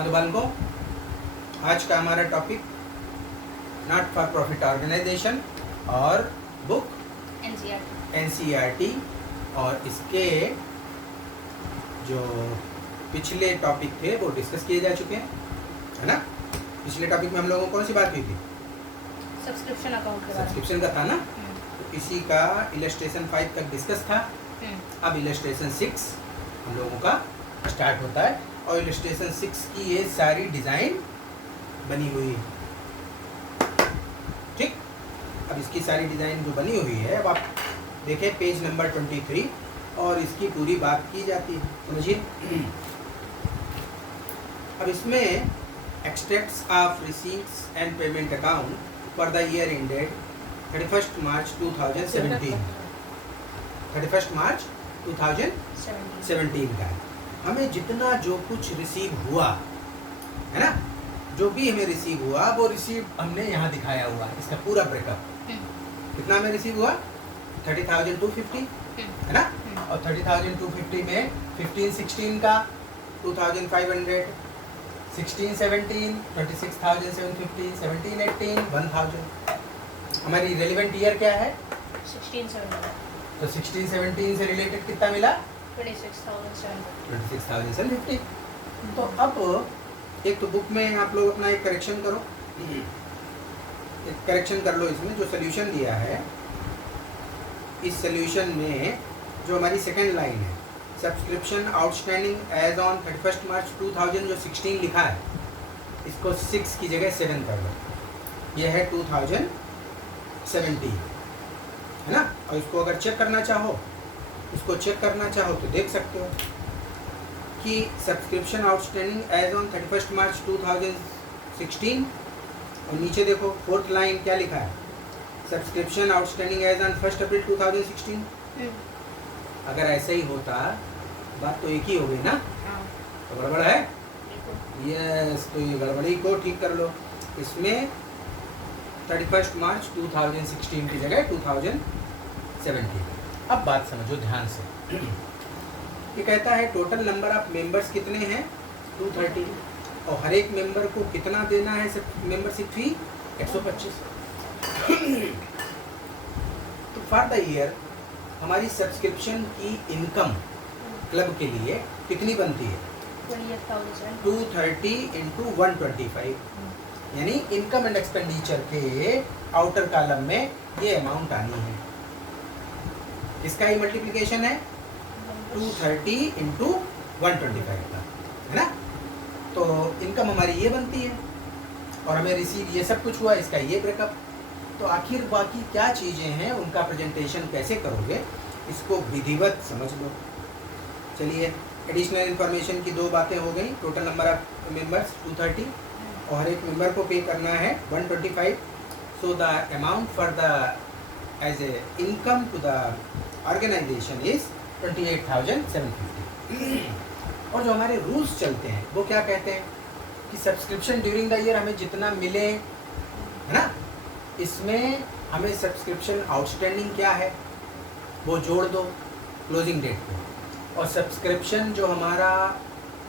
हाँ तो बालकों, आज का हमारा topic not for profit organisation और बुक एनसीईआरटी और इसके जो पिछले टॉपिक थे वो डिस्कस किए जा चुके हैं, है ना। पिछले टॉपिक में हम लोगों को कौन सी बात हुई थी? सब्सक्रिप्शन अकाउंट के बारे में। सब्सक्रिप्शन का था ना, तो इसी का इलस्ट्रेशन 5 तक डिस्कस था। अब इलस्ट्रेशन 6 हम लोगों का स्टार्ट होता है और इलस्ट्रेशन 6 की ये सारी डिज़ाइन बनी हुई है, ठीक। अब इसकी सारी डिज़ाइन जो बनी हुई है, अब आप देखें पेज नंबर 23 और इसकी पूरी बात की जाती है, समझिए। अब इसमें extracts of receipts and payment account for the year ended 31 मार्च 2017 31 मार्च 2017 का है। हमें जितना जो कुछ रिसीव हुआ है ना, जो भी हमें रिसीव हुआ वो रिसीव हमने यहाँ दिखाया हुआ है, इसका पूरा ब्रेकअप। कितना हमें रिसीव हुआ? 30,250 है ना। और 30,250 में 15-16 का 2,500, 16-17 26,750, 17-18 1,000। हमारी रेलिवेंट ईयर क्या है? 16-17। तो 16-17 से रिलेटेड कितना मिला? 26,750। तो अब एक तो बुक में आप लोग अपना एक करेक्शन करो, एक करेक्शन कर लो इसमें जो सोल्यूशन दिया है। इस सोल्यूशन में जो हमारी सेकेंड लाइन है, सब्सक्रिप्शन आउटस्टैंडिंग एज ऑन 31 मार्च 2016 लिखा है, इसको 6 की जगह 7 कर लो। ये है 2017, है ना। और इसको अगर चेक करना चाहो, इसको चेक करना चाहो तो देख सकते हो कि सब्सक्रिप्शन आउटस्टैंडिंग एज ऑन 31 मार्च 2016 और नीचे देखो 4th लाइन क्या लिखा है, सब्सक्रिप्शन आउटस्टैंडिंग एज ऑन 1 अप्रैल 2016। अगर ऐसे ही होता बात तो एक ही हो गई ना, तो गड़बड़ है। यस, तो ये गड़बड़ी को ठीक कर लो। इसमें 31 मार्च 2016 की जगह 2017। अब बात समझो ध्यान से। ये कहता है टोटल नंबर ऑफ मेंबर्स कितने हैं? 230 और हर एक मेंबर को कितना देना है मेंबरशिप फी? 125। तो फॉर द ईयर हमारी सब्सक्रिप्शन की इनकम क्लब के लिए कितनी बनती है? 230 इंटू 125, यानी इनकम एंड एक्सपेंडिचर के आउटर कॉलम में ये अमाउंट आनी है। इसका ही मल्टीप्लिकेशन है 230 इंटू 125 का, है ना। तो इनकम हमारी ये बनती है और हमें रिसीव ये सब कुछ हुआ, इसका ये ब्रेकअप। तो आखिर बाकी क्या चीज़ें हैं, उनका प्रेजेंटेशन कैसे करोगे, इसको विधिवत समझ लो। चलिए, एडिशनल इन्फॉर्मेशन की 2 बातें हो गई। टोटल नंबर ऑफ मेंबर्स 230 और हर एक मेंबर को पे करना है 125। So the amount for the as a income to the organisation is 28,750। और जो हमारे रूल्स चलते हैं वो क्या कहते हैं कि सब्सक्रिप्शन ड्यूरिंग द ईयर हमें जितना मिले, है ना, इसमें हमें सब्सक्रिप्शन आउटस्टैंडिंग क्या है वो जोड़ दो क्लोजिंग डेट पे, और सब्सक्रिप्शन जो हमारा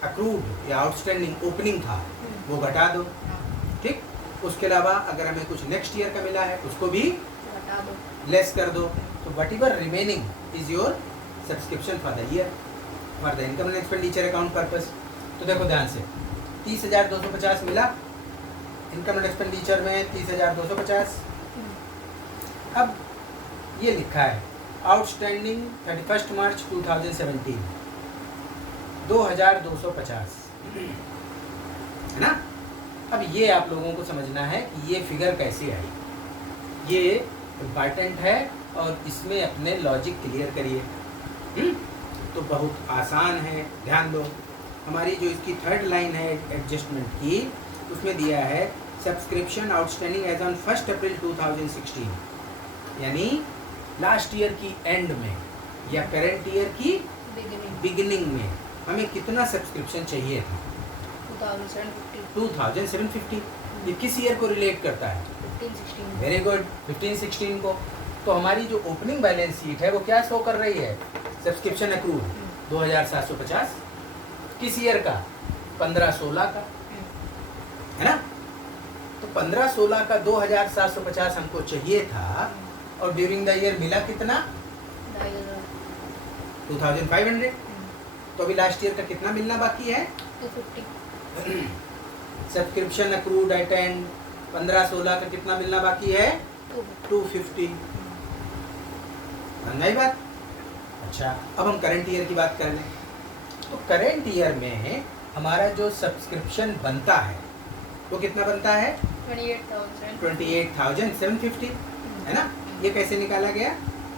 अक्रूड या आउटस्टैंडिंग ओपनिंग था वो घटा दो, ठीक। उसके अलावा अगर हमें कुछ नेक्स्ट ईयर का मिला है उसको भी घटा दो, लेस कर दो। तो what ever remaining is your subscription for the year for the income and expenditure account purpose. तो देखो ध्यान से, 30,250 मिला इनकम एंड एक्सपेंडिचर में, 30,250। अब ये लिखा है आउटस्टैंडिंग 31 मार्च 2017 2,250, है ना। अब ये आप लोगों को समझना है कि ये फिगर कैसे आई, ये इम्पॉर्टेंट है और इसमें अपने लॉजिक क्लियर करिए। तो बहुत आसान है, ध्यान दो। हमारी जो इसकी 3rd लाइन है एडजस्टमेंट की, उसमें दिया है सब्सक्रिप्शन आउटस्टैंडिंग एज ऑन 1 अप्रैल 2016, यानी लास्ट ईयर की एंड में या करेंट ईयर की बिगिनिंग में हमें कितना सब्सक्रिप्शन चाहिए था? 2,750। ये किस ईयर को रिलेट करता है? 15-16। वेरी गुड, 15-16 को। तो हमारी जो ओपनिंग बैलेंस शीट है वो क्या शो कर रही है? Subscription accrued 2,750। किस ईयर का? 15-16 का, है ना? तो 15-16 का 2750 हमको चाहिए था, और ड्यूरिंग द ईयर मिला कितना? 2500। तो अभी लास्ट ईयर का कितना मिलना बाकी है? 250। सब्सक्रिप्शन अक्रूड एट एंड 15-16 का कितना मिलना बाकी है? 250। समझ आई बात? अच्छा, अब हम करंट ईयर की बात कर लें। तो करंट ईयर में हमारा जो सब्सक्रिप्शन बनता है वो कितना बनता है? 28,750, है ना? ये कैसे निकाला गया?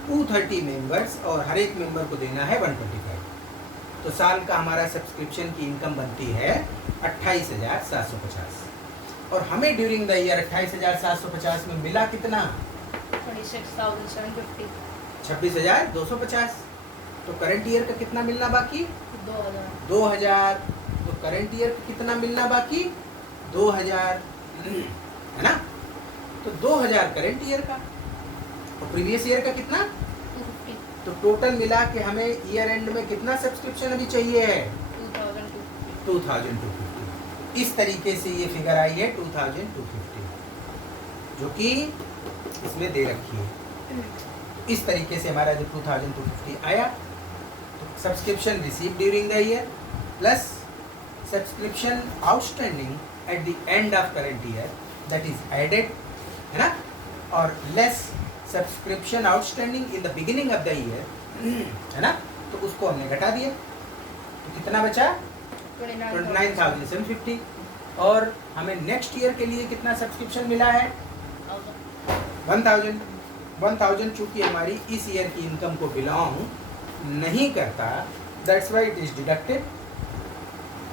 230 मेंबर्स और हर एक मेंबर को देना है 125। तो साल का हमारा सब्सक्रिप्शन की इनकम बनती है 28,750, और हमें ड्यूरिंग द ईयर 28,750 में मिला कितना? 26,750। 26,250। तो करंट ईयर का कितना मिलना बाकी? 2,000। तो करंट ईयर का कितना मिलना बाकी? 2000, है ना? तो 2000 करंट ईयर का, और प्रीवियस ईयर का कितना? 250। तो टोटल मिला के हमें ईयर एंड में कितना सब्सक्रिप्शन अभी चाहिए है? 2250। इस तरीके से ये फिगर आई है 2250, जो कि इसमें दे रखी है। इस तरीके से हमारा जो 2250 आया, तो subscription receive during the year plus subscription outstanding at the end of current year, that is added, है ना? और less subscription outstanding in the beginning of the year, है ना? तो उसको हमने घटा दिया, तो कितना बचा? 29,750। और हमें नेक्स्ट ईयर के लिए कितना सब्सक्रिप्शन मिला है? 1,000। चूंकि हमारी इस ईयर की इनकम को बिलोंग नहीं करता, that's why it is deducted.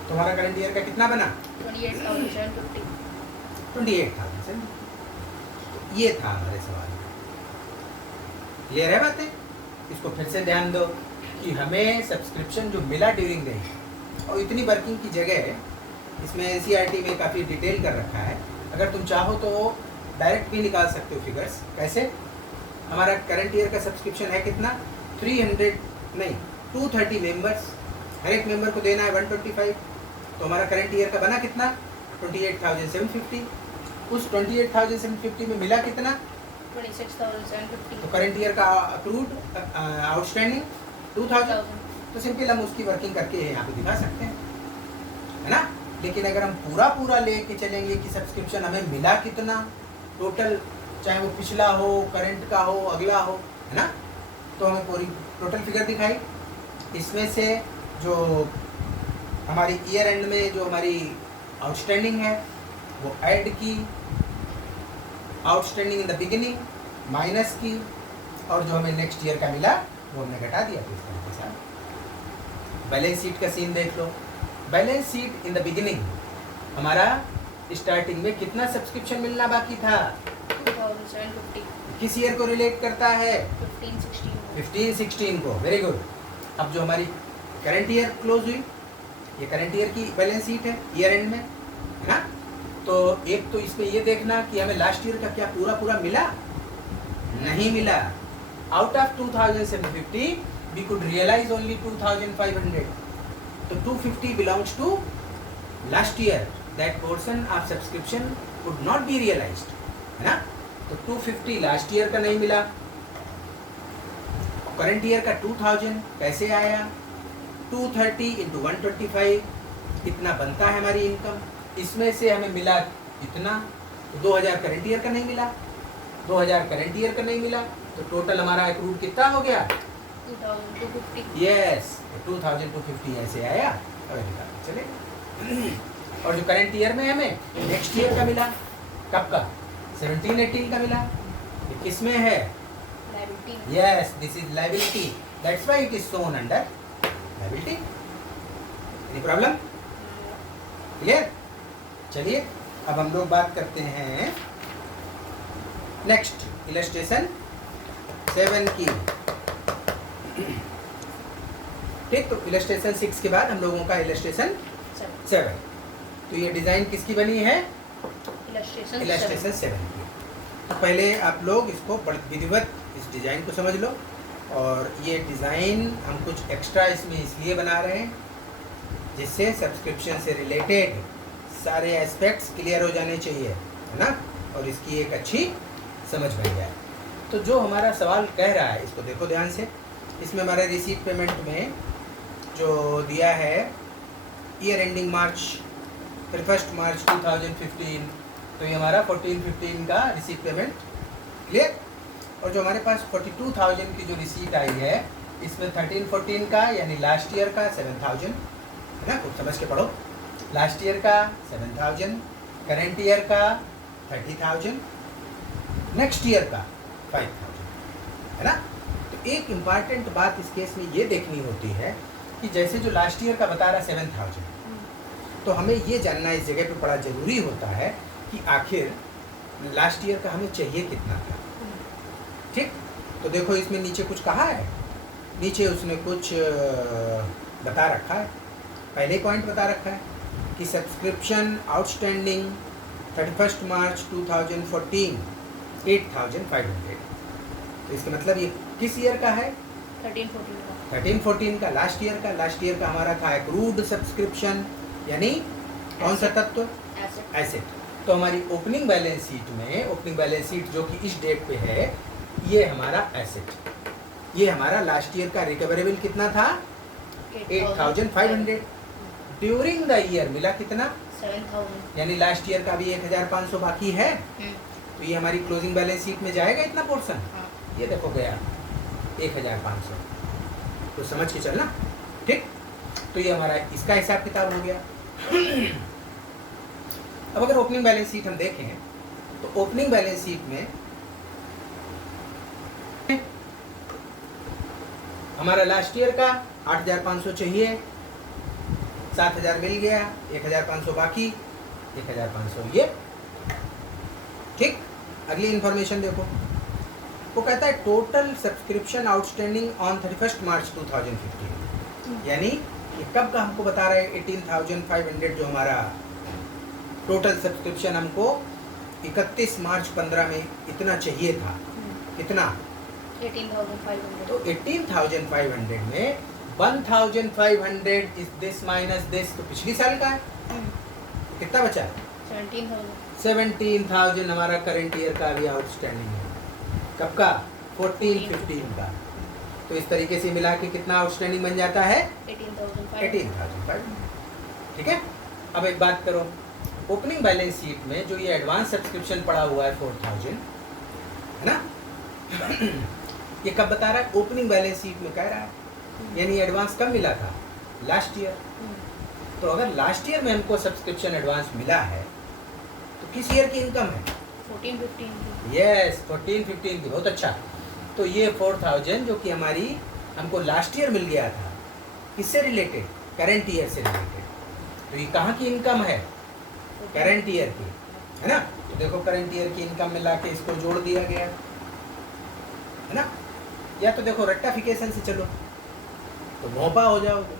तो हमारा करंट ईयर का कितना बना? 28,750। 28,000। ये था हमारे सवाल में। क्लियर है बातें? इसको फिर से ध्यान दो कि हमें सब्सक्रिप्शन जो मिला ड्यूरिंग द ईयर, और इतनी वर्किंग की जगह इसमें NCERT में काफ़ी डिटेल कर रखा है। अगर तुम चाहो तो डायरेक्ट भी निकाल सकते हो फिगर्स। कैसे? हमारा करंट ईयर का सब्सक्रिप्शन है कितना? 230 मेंबर्स, हर एक मेंबर को देना है 125। तो हमारा करंट ईयर का बना कितना? 28,750। उस 28,750 में मिला कितना? 26,750। तो करंट ईयर का अक्रूड आउटस्टैंडिंग 2,000। तो सिंपल हम उसकी वर्किंग करके यहाँ पे दिखा सकते हैं, है ना? लेकिन अगर हम पूरा लेके चलेंगे कि सब्सक्रिप्शन हमें मिला कितना टोटल, चाहे वो पिछला हो, करंट का हो, अगला हो, है ना? तो हमें पूरी टोटल फिगर दिखाई। इसमें से जो हमारी ईयर एंड में जो हमारी आउटस्टैंडिंग है वो ऐड की, outstanding in the beginning minus की, और जो हमें नेक्स्ट ईयर का मिला वो हमने घटा दिया। तो इस तरीके से बैलेंस शीट का सीन देख लो। Balance sheet in the beginning हमारा स्टार्टिंग में कितना सब्सक्रिप्शन मिलना बाकी था? 2,750। किस ईयर को रिलेट करता है? 15-16। 15-16 को। Very good. अब जो हमारी करंट ईयर क्लोज हुई, ये करंट ईयर की बैलेंस शीट है ईयर एंड में, है ना? तो एक तो इसमें ये देखना कि हमें लास्ट ईयर का क्या पूरा मिला? नहीं मिला। Out of 2,750 we could realise only 2,500। तो 250 belongs to last year, that portion of subscription would not be realised, है ना? तो 250 लास्ट ईयर का नहीं मिला। करंट ईयर का 2,000 कैसे आया? 230 इंटू 125 इतना बनता है हमारी इनकम। इसमें से हमें मिला इतना, तो 2,000 करंट ईयर का नहीं मिला, 2,000 करंट ईयर का नहीं मिला, तो टोटल हमारा अक्रूड कितना हो गया? 2,250। यस, 2,250 ऐसे आया। चले। और जो करंट ईयर में हमें नेक्स्ट ईयर का मिला, कब का? 17-18 का मिला। ये किस में है? Liability। Yes, this is liability, that's why it is shown under liability. Any problem? Clear? चलिए अब हम लोग बात करते हैं नेक्स्ट इलस्ट्रेशन 7 की। ठीक, तो इलस्ट्रेशन 6 के बाद हम लोगों का इलस्ट्रेशन 7। तो ये डिज़ाइन किसकी बनी है? इलस्ट्रेशन 7 की। तो पहले आप लोग इसको विधिवत इस डिज़ाइन को समझ लो। और ये डिज़ाइन हम कुछ एक्स्ट्रा इसमें इसलिए बना रहे हैं, जिससे सब्सक्रिप्शन से रिलेटेड सारे एस्पेक्ट्स क्लियर हो जाने चाहिए, है ना, और इसकी एक अच्छी समझ बन जाए। तो जो हमारा सवाल कह रहा है इसको देखो ध्यान से। इसमें हमारे रिसीट पेमेंट में जो दिया है ईयर एंडिंग मार्च 31 मार्च 2015, तो ये हमारा 14-15 का रिसीट पेमेंट क्लियर। और जो हमारे पास 42,000 की जो रिसीट आई है इसमें 13-14 का यानी लास्ट ईयर का 7,000, है ना, कुछ समझ के पढ़ो। लास्ट ईयर का 7,000, करेंट ईयर का 30,000, नेक्स्ट ईयर का 5,000, है ना। तो एक इम्पॉर्टेंट बात इस केस में ये देखनी होती है कि जैसे जो लास्ट ईयर का बता रहा 7,000, तो हमें ये जानना इस जगह पे बड़ा ज़रूरी होता है कि आखिर लास्ट ईयर का हमें चाहिए कितना था। ठीक, तो देखो इसमें नीचे कुछ कहा है, नीचे उसने कुछ बता रखा है। पहले पॉइंट बता रखा है कि सब्सक्रिप्शन आउटस्टैंडिंग 31 मार्च 2014 8,500। तो इसका मतलब ये किस ईयर का है? 13-14 का, लास्ट ईयर का। लास्ट ईयर का हमारा था एक्रूड सब्सक्रिप्शन यानी कौन सा तत्व? एसेट। तो हमारी ओपनिंग बैलेंस शीट में, ओपनिंग बैलेंस शीट जो कि इस डेट पे है, ये हमारा एसेट, ये हमारा लास्ट ईयर का रिकवरेबल कितना था? 8,500। ड्यूरिंग द ईयर मिला कितना? 7,000। यानी लास्ट ईयर का भी 1,500 बाकी है। तो ये हमारी क्लोजिंग बैलेंस शीट में जाएगा इतना पोर्शन। ये देखो गया 1,500। तो समझ के चलना, ठीक। तो ये हमारा इसका हिसाब किताब हो गया। अब अगर ओपनिंग बैलेंस शीट हम देखें तो ओपनिंग बैलेंस शीट में हमारा लास्ट ईयर का 8,500 चाहिए, 7,000 मिल गया, 1,500 बाकी, 1,500 ये, ठीक। अगली इंफॉर्मेशन देखो, वो कहता है टोटल सब्सक्रिप्शन आउटस्टैंडिंग ऑन 31 मार्च 2015, यानी ये कब का हमको बता रहे हैं? 18,500 जो हमारा टोटल सब्सक्रिप्शन हमको 31 मार्च 15 में इतना चाहिए था। कितना? 18,500। तो 18,500 में 1,500 इज दिस माइनस दिस, तो पिछली साल का है। कितना बचा? 17,000। 17,000 हमारा करंट ईयर का भी आउटस्टैंडिंग है। कब का? 14-15 का। तो इस तरीके से मिला के कितना आउटस्टैंडिंग बन जाता है? 18,500। ठीक है। अब एक बात करो, ओपनिंग बैलेंस शीट में जो ये एडवांस सब्सक्रिप्शन पड़ा हुआ है 4,000, है ना, ये कब बता रहा है? ओपनिंग बैलेंस शीट में कह रहा है, यानी एडवांस कब मिला था? Last year. तो अगर लास्ट ईयर में हमको सब्सक्रिप्शन एडवांस मिला है तो किस ईयर की इनकम है? 14-15 की। यस, 14-15 की। बहुत अच्छा। तो ये 4,000 जो कि हमारी हमको लास्ट ईयर मिल गया था, किससे रिलेटेड? करंट ईयर से रिलेटेड। तो ये कहाँ की इनकम है? करंट ईयर की, है ना। तो देखो करंट ईयर की इनकम मिला के इसको जोड़ दिया गया, है ना। या तो देखो रेक्टिफिकेशन से चलो तो भोपा हो जाओगे,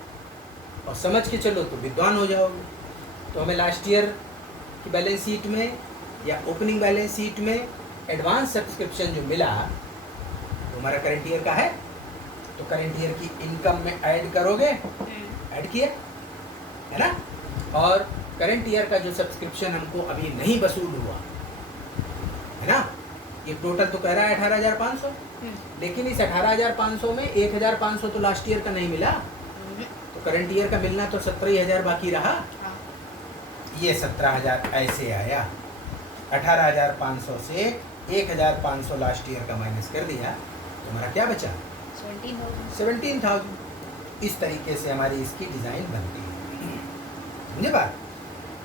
और समझ के चलो तो विद्वान हो जाओगे। तो हमें लास्ट ईयर की बैलेंस शीट में या ओपनिंग बैलेंस शीट में एडवांस सब्सक्रिप्शन जो मिला वो हमारा करंट ईयर का है। तो करंट ईयर की इनकम में ऐड करोगे, ऐड किया, है ना। और करंट ईयर का जो सब्सक्रिप्शन हमको अभी नहीं वसूल हुआ, है ना, ये टोटल तो कह रहा है 18,500, लेकिन इस 18,500 में 1,500 तो लास्ट ईयर का नहीं मिला, तो करंट ईयर का मिलना तो 17,000 बाकी रहा। ये 17,000 ऐसे आया, 18,500 से 1,500 लास्ट ईयर का माइनस कर दिया, तो हमारा क्या बचा? 17,000। इस तरीके से हमारी इसकी डिज़ाइन बनती है, समझे बात।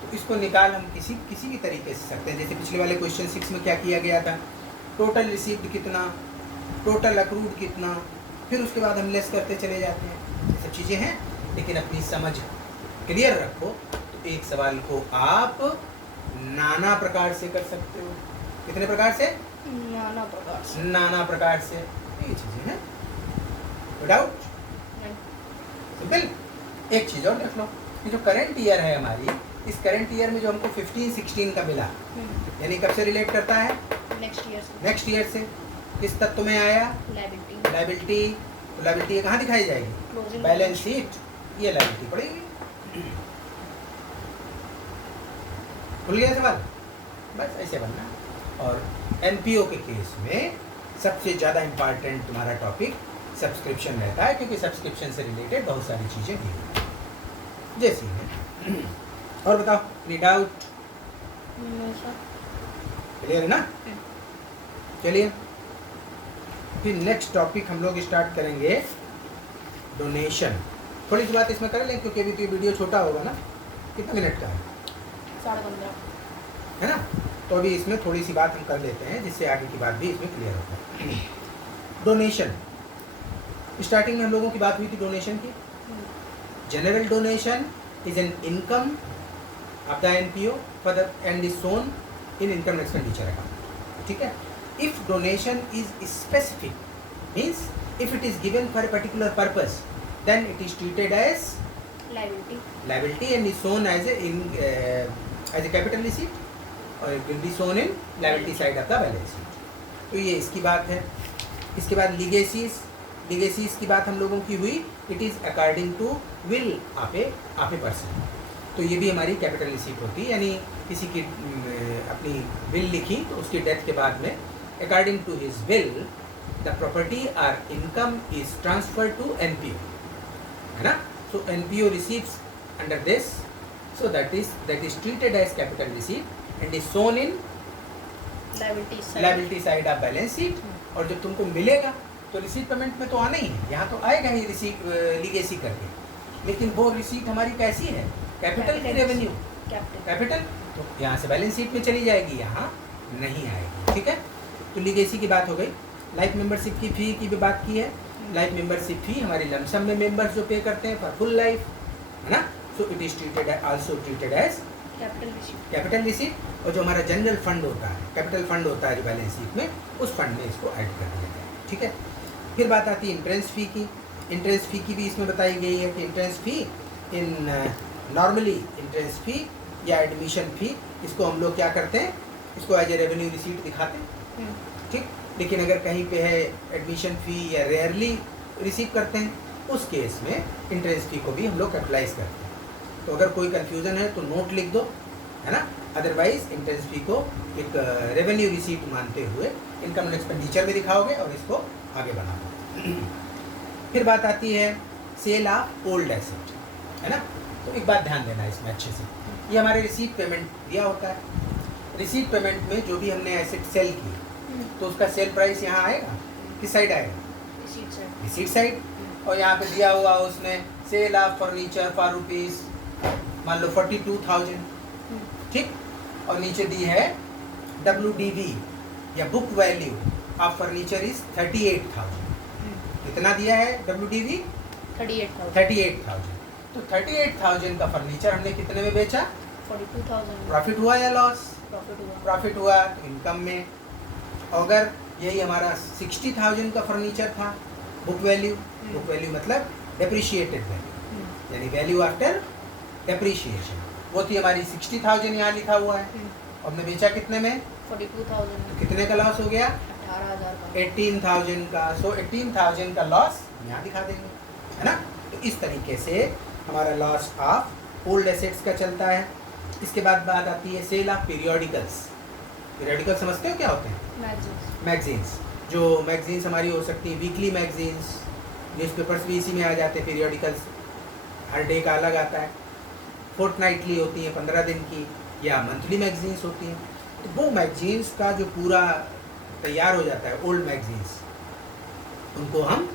तो इसको निकाल हम किसी भी तरीके से सकते हैं। जैसे पिछले वाले क्वेश्चन 6 में क्या किया गया था? टोटल रिसीव्ड कितना, टोटल अक्रूड कितना, फिर उसके बाद हम लेस करते चले जाते हैं। ये सब चीज़ें हैं, लेकिन अपनी समझ क्लियर रखो। तो एक सवाल को आप नाना प्रकार से कर सकते हो। कितने प्रकार से? नाना प्रकार से। नाना प्रकार से। ये चीज़ें हैं, विदाउट सिंपल। एक चीज़ और देख लो, ये जो करंट ईयर है हमारी, इस करंट ईयर में जो हमको 15-16 का मिला, यानी कब से रिलेट करता है? नेक्स्ट ईयर से। नेक्स्ट ईयर से। किस तत्व में आया? लायबिलिटी। लायबिलिटी कहाँ दिखाई जाएगी? Closing balance sheet. ये लायबिलिटी पड़ेगी। भूल गया सवाल? बस ऐसे बनना। और एनपीओ के केस में सबसे ज़्यादा इम्पॉर्टेंट तुम्हारा टॉपिक सब्सक्रिप्शन रहता है, क्योंकि सब्सक्रिप्शन से रिलेटेड बहुत सारी चीज़ें दी हुई हैं जैसी है। और बताओ, any doubt? No sir. Clear है ना? चलिए फिर नेक्स्ट टॉपिक हम लोग स्टार्ट करेंगे, डोनेशन। थोड़ी सी बात इसमें कर लें, क्योंकि अभी तो ये वीडियो छोटा होगा ना, कितने मिनट का है? 15.5 है ना? तो अभी इसमें थोड़ी सी बात हम कर लेते हैं, जिससे आगे की बात भी इसमें क्लियर होता है। डोनेशन, स्टार्टिंग में हम लोगों की बात हुई थी डोनेशन की। General donation is an income of the NPO for the and is shown in income expenditure account. ठीक है? If donation is specific, means if it is given for a particular purpose, then it is treated as liability and is shown as a capital receipt, और it will be shown in liability side of the balance sheet। तो ये इसकी बात है। इसके बाद लीगेसीज की बात हम लोगों की हुई। It is according to will of a person. तो ये भी हमारी कैपिटल रिसीट होती है, यानी किसी की अपनी विल लिखी तो उसकी डेथ के बाद में according to his will the property और income is transfer to NPO, है ना? So NPO receives under this, so that is treated as capital receipt and is shown in liability side of balance sheet। और जब तुमको मिलेगा तो receipt payment में तो आना ही है, यहाँ तो आएगा ही रिसीट लीगेसी करके, लेकिन वो रिसीट हमारी कैसी है? कैपिटल की रेवेन्यू, कैपिटल, तो यहाँ से बैलेंस शीट में चली जाएगी, यहाँ नहीं आएगी। ठीक है? तो लीगेसी की बात हो गई। लाइफ मेंबरशिप की फी की भी बात की है। लाइफ मेंबरशिप फी हमारी लमसम में मेंबर्स जो पे करते हैं फॉर फुल लाइफ, है ना? So it is treated also treated as capital receipt. और जो हमारा जनरल फंड होता है, कैपिटल फंड होता है जो बैलेंस शीट में, उस फंड में इसको ऐड कर दिया गया है। ठीक है? फिर बात आती है इंट्रेंस फी की। इंट्रेंस फी की भी इसमें बताई गई है कि इंट्रेंस फी इन नॉर्मली इंट्रेंस फी या एडमिशन फी, इसको हम लोग क्या करते हैं, इसको एज ए रेवेन्यू रिसीट दिखाते हैं। ठीक? लेकिन अगर कहीं पे है एडमिशन फ़ी या रेयरली रिसीव करते हैं, उस केस में इंट्रेंस फ़ी को भी हम लोग कैपिटलाइज करते हैं। तो अगर कोई कन्फ्यूज़न है तो नोट लिख दो, है ना? अदरवाइज इंट्रेंस फ़ी को एक रेवेन्यू रिसीट मानते हुए इनकम एक्सपेंडिचर में दिखाओगे और इसको आगे बढ़ाओगे। फिर बात आती है सेल ऑफ ओल्ड एसेट, है ना? तो एक बात ध्यान देना इसमें अच्छे से, ये हमारे रिसीट पेमेंट दिया होता है। रिसीट पेमेंट में जो भी हमने एसेट सेल की तो उसका सेल प्राइस यहाँ आएगा, किस साइड आएगा? Receipt side. और यहाँ पे दिया हुआ उसमें sale of furniture for rupees मान लो 42,000। ठीक? और नीचे दी है WDV या book value of furniture is 38,000। कितना दिया है WDV? 38,000। तो 38,000 का फर्नीचर हमने कितने में बेचा? 42,000। प्रॉफिट हुआ या लॉस? प्रॉफिट हुआ। तो इनकम में। अगर यही हमारा 60,000 का फर्नीचर था, बुक वैल्यू मतलब डेप्रिशिएटेड वैल्यू, यानी वैल्यू आफ्टर डेप्रिशिएशन, वो थी हमारी 60,000 यहाँ लिखा हुआ है। हमने बेचा कितने में? 42,000। तो कितने का लॉस हो गया? 18,000 का। 18,000 का। सो 18,000 का लॉस यहाँ दिखा देंगे, है ना? तो इस तरीके से हमारा लॉस ऑफ ओल्ड एसेट्स का चलता है। इसके बाद बात आती है सेल ऑफ पीरियोडिकल्स। पीरियोडिकल समझते हो क्या होते हैं? मैगजीन्स। जो मैगजीन्स हमारी हो सकती है वीकली मैगजीन्स, न्यूज़पेपर्स भी इसी में आ जाते हैं। पीरियोडिकल्स हर डे का अलग आता है। फोर्टनाइटली होती हैं, 15 दिन की, या मंथली मैगजीन्स होती हैं। तो वो मैगजीन्स का जो पूरा तैयार हो जाता है, ओल्ड मैगजीन्स, उनको हम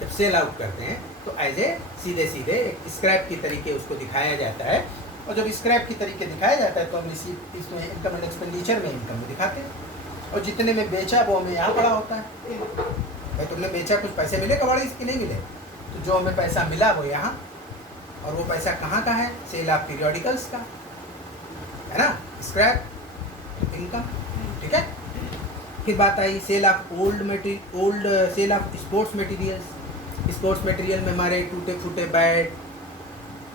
जब सेल आउट करते हैं तो एज ए सीधे एक स्क्रैप की तरीके उसको दिखाया जाता है। और जब स्क्रैप की तरीके दिखाया जाता है तो हम इसमें इनकम एंड एक्सपेंडिचर में इनकम में दिखाते हैं। और जितने में बेचा वो हमें यहाँ पड़ा होता है। भाई तुमने बेचा, कुछ पैसे मिले कबाड़ी इसके नहीं मिले, तो जो हमें पैसा मिला वो यहाँ। और वो पैसा कहाँ का है? सेल ऑफ पीरियोडिकल्स का, है ना? Scrap income. ठीक है? फिर बात आई sale of sale of sports materials. Sports material में हमारे टूटे फूटे बैट,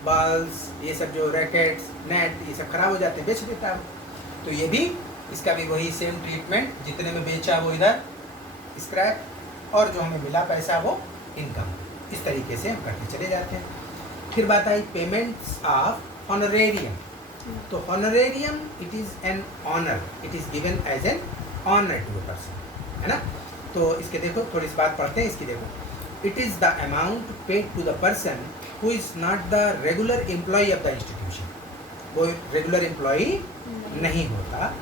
बॉल्स, ये सब जो रैकेट्स, नेट, ये सब खराब हो जाते हैं, बेच देता है। तो ये भी, इसका भी वही सेम ट्रीटमेंट, जितने में बेचा वो इधर स्क्रैप, और जो हमें मिला पैसा वो इनकम। इस तरीके से हम करते चले जाते हैं। फिर बात आई पेमेंट्स ऑफ ऑनरेरियम। तो honorarium it is an honour, it is given as an honour to a person, है ना। तो इसके देखो थोड़ी सी बात पढ़ते हैं इसकी। देखो it is the amount paid to the person who is not the regular employee of the institution. वो रेगुलर एम्प्लॉई नहीं होता।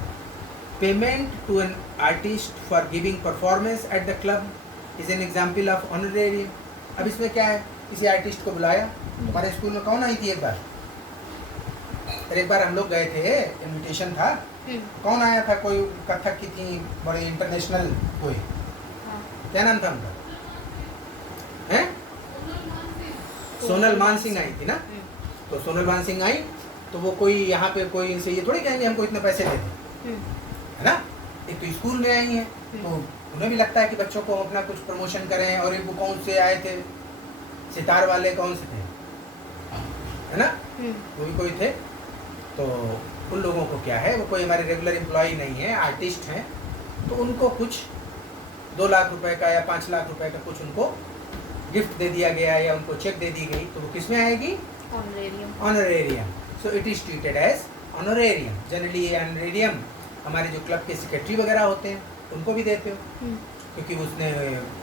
Payment to an artist for giving performance at the club is an example of honorarium. अब इसमें क्या है, किसी artist को बुलाया, हमारे स्कूल में कौन आई थी एक बार? अरे एक बार हम लोग गए थे, इनविटेशन था, कौन आया था? कोई कथक की थी, बड़े इंटरनेशनल कोई, क्या नाम था उनका? हैं? सोनल मान सिंह आई थी ना। तो सोनल मान सिंह आई तो वो कोई यहाँ पे कोई इनसे ये थोड़ी कहेंगे हमको इतने पैसे दे दें, है ना। एक तो स्कूल में आई हैं तो उन्हें भी लगता है कि बच्चों को अपना कुछ प्रमोशन करें। और एक वो कौन से आए थे, सितार वाले कौन से थे, है ना, वो भी कोई थे। तो उन लोगों को क्या है, वो कोई हमारे रेगुलर एम्प्लॉय नहीं है, आर्टिस्ट हैं, तो उनको कुछ 2 लाख रुपए का या 5 लाख रुपए का कुछ उनको गिफ्ट दे दिया गया या उनको चेक दे दी गई। तो वो किस में आएगी? Honorarium. So it is treated as honorarium. Generally ये ऑनरेरियम हमारे जो क्लब के सेक्रेटरी वगैरह होते हैं उनको भी देते हो, क्योंकि उसने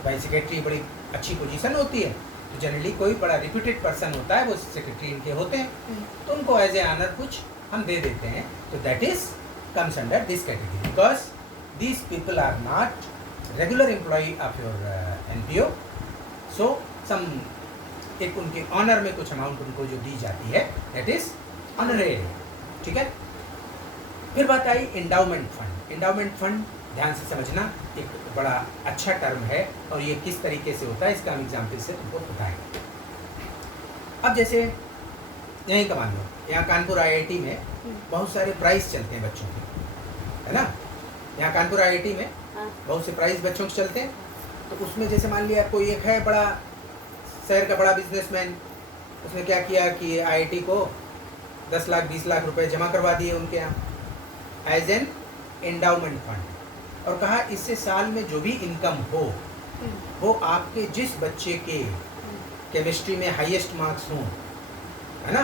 भाई सेक्रेटरी बड़ी अच्छी पोजीशन होती है। तो जनरली कोई बड़ा रिप्यूटेड पर्सन होता है, वो सेक्रेटरी इनके होते हैं, तो उनको एज ए ऑनर कुछ हम दे देते हैं। तो that is comes under this category because these people are not regular employee of your NPO. So some एक उनके ऑनर में कुछ अमाउंट उनको जो दी जाती है दैट इज ऑनरेरियम, ठीक है। फिर बात आई एंडाउमेंट फंड। एंडाउमेंट फंड ध्यान से समझना, एक बड़ा अच्छा टर्म है और ये किस तरीके से होता है इसका हम एग्जाम्पल से तुमको बताएंगे। अब जैसे यहीं का मान लो, यहाँ कानपुर आईआईटी में बहुत सारे प्राइज चलते हैं बच्चों के, है ना। यहाँ कानपुर आईआईटी में बहुत से प्राइज बच्चों के चलते हैं। तो उसमें जैसे मान लिया कोई एक है बड़ा शहर का बड़ा बिजनेसमैन, उसने क्या किया कि आईआईटी को 10 लाख 20 लाख रुपए जमा करवा दिए उनके यहाँ एज एन एंडाउमेंट फंड, और कहा इससे साल में जो भी इनकम हो वो आपके जिस बच्चे के केमिस्ट्री में हाईएस्ट मार्क्स हों, है ना,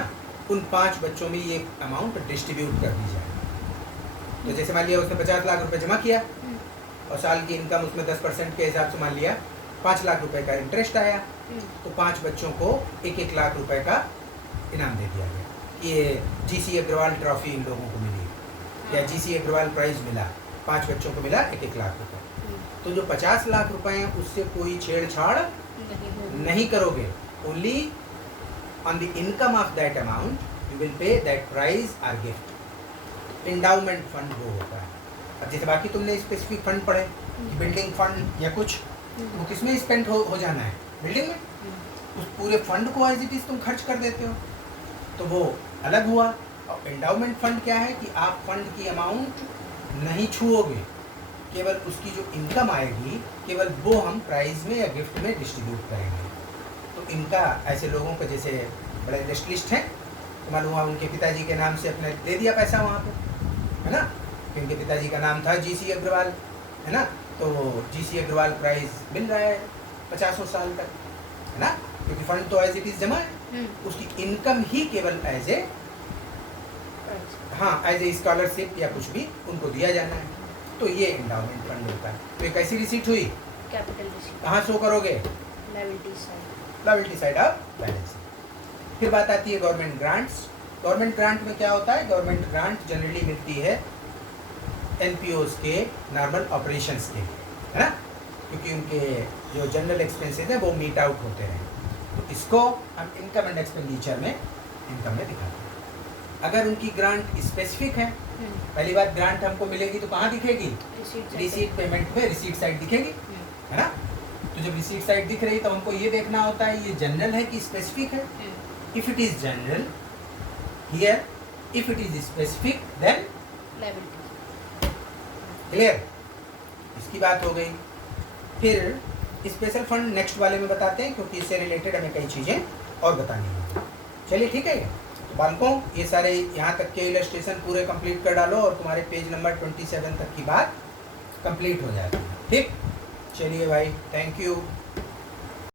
उन 5 बच्चों में ये अमाउंट डिस्ट्रीब्यूट कर दी जाए। तो जैसे मान लिया उसने 50 लाख रुपए जमा किया और साल की इनकम उसमें 10% के हिसाब से मान लिया 5 लाख रुपए का इंटरेस्ट आया, तो 5 बच्चों को 1-1 लाख रुपए का इनाम दे दिया गया। ये जीसी अग्रवाल ट्रॉफी इन लोगों को मिली या जीसी अग्रवाल प्राइज मिला, 5 बच्चों को मिला 1-1 लाख रुपए। तो जो 50 लाख रुपए हैं उससे कोई छेड़छाड़ नहीं करोगे, only on the income of that amount you will pay that prize or gift. Endowment fund वो होता है। अब जैसे बाकी तुमने स्पेसिफिक फंड पढ़े, बिल्डिंग फंड या कुछ, वो किस में स्पेंड हो जाना है? बिल्डिंग में। उस पूरे फंड को एज इट इज तुम खर्च कर देते हो, तो वो अलग हुआ। और एंडाउमेंट फंड क्या है कि आप फंड की अमाउंट नहीं छुओगे, केवल उसकी जो इनकम आएगी केवल वो हम प्राइज में या गिफ्ट में डिस्ट्रीब्यूट करेंगे। तो इनका ऐसे लोगों को जैसे बड़े इंडस्ट्रियलिस्ट हैं, तो मालूम हुआ उनके पिताजी के नाम से अपने दे दिया पैसा वहाँ पे, है ना, कि उनके पिताजी का नाम था जीसी अग्रवाल, है ना, तो जीसी अग्रवाल प्राइज मिल रहा है 50 साल तक, है ना, क्योंकि फंड तो एज इट इज जमा है, उसकी इनकम ही केवल as a as a scholarship या कुछ भी उनको दिया जाना है। तो ये एंडाउमेंट फंड होता है। तो ये कैसी रिसीट हुई? Capital receipt. कहाँ शो करोगे? Liability side of balance. फिर बात आती है गवर्नमेंट ग्रांट्स। गवर्नमेंट ग्रांट में क्या होता है? गवर्नमेंट ग्रांट जनरली मिलती है एनपीओज के नॉर्मल ऑपरेशंस के, है ना, क्योंकि उनके जो जनरल एक्सपेंसेस हैं वो मीट आउट होते हैं। तो इसको हम इनकम एंड एक्सपेंडिचर में इनकम में दिखाते हैं। अगर उनकी ग्रांट स्पेसिफिक है, पहली बात ग्रांट हमको मिलेगी तो कहाँ दिखेगी? रिसीट पेमेंट में रिसीट साइड दिखेगी, है ना। तो जब रिसीट साइड दिख रही तो हमको ये देखना होता है ये जनरल है कि स्पेसिफिक है। If it is general here, if it is specific then liability. Clear? इसकी बात हो गई। फिर स्पेशल फंड नेक्स्ट वाले में बताते हैं, क्योंकि इससे रिलेटेड हमें कई चीज़ें और बतानी है। चलिए ठीक है। तो बालकों ये सारे यहाँ तक के इलस्ट्रेशन पूरे कंप्लीट कर डालो और तुम्हारे पेज नंबर 27 तक की बात कंप्लीट हो जाएगी। ठीक, चलिए भाई, थैंक यू।